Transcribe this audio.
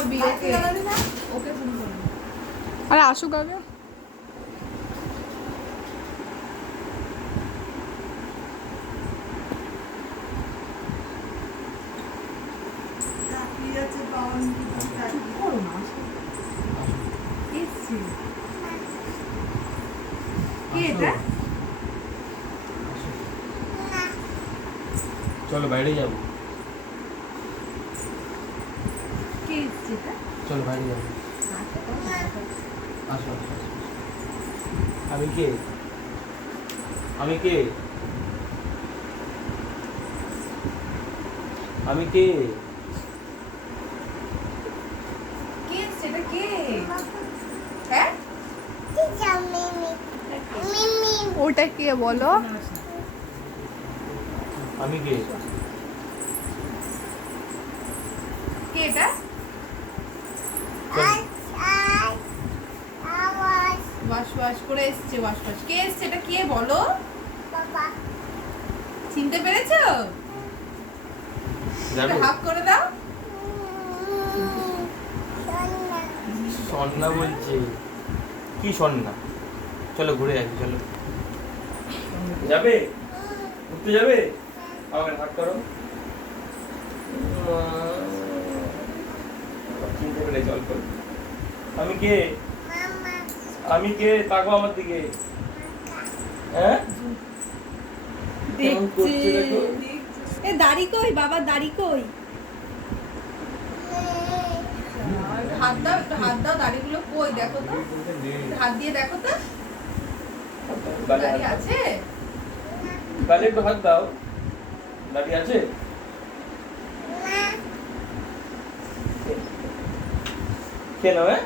করবি ওকে ফোন করবি। আরে আসুক আগে। চলো বাইরে যাবো, চলো বাইরে যাবো। আসো আসো, আসো। আমি কে? আমি কে? আমি কে? হ্যাঁ ওটা কে বলো? আমি কে? কে এটা? ওয়াশ করে এসছে ওয়াশ। কে এসছে এটা কে বলো? চিনতে পেরেছো? যাবে? হাফ করে দাও। সন্না বলছে। কি সন্না? চলো ঘুরে আসি, চলো। যাবে? ঘুরতে যাবে? আমাকে হাত করো। চিনতে পেরে চল করো। আমি কে? আমি কে? তাকো আমার দিকে। হ্যাঁ? কেমন করছে দেখো। এ দাড়ি কই বাবা, দাড়ি কই? হাত দাও দাড়িগুলো কই দেখো তো। হাত দিয়ে দেখো তো। গালে দাড়ি হাত দাও। আছে? গালে একটু হাত দাও। দাড়ি আছে? খেয়ে নাও, হ্যাঁ?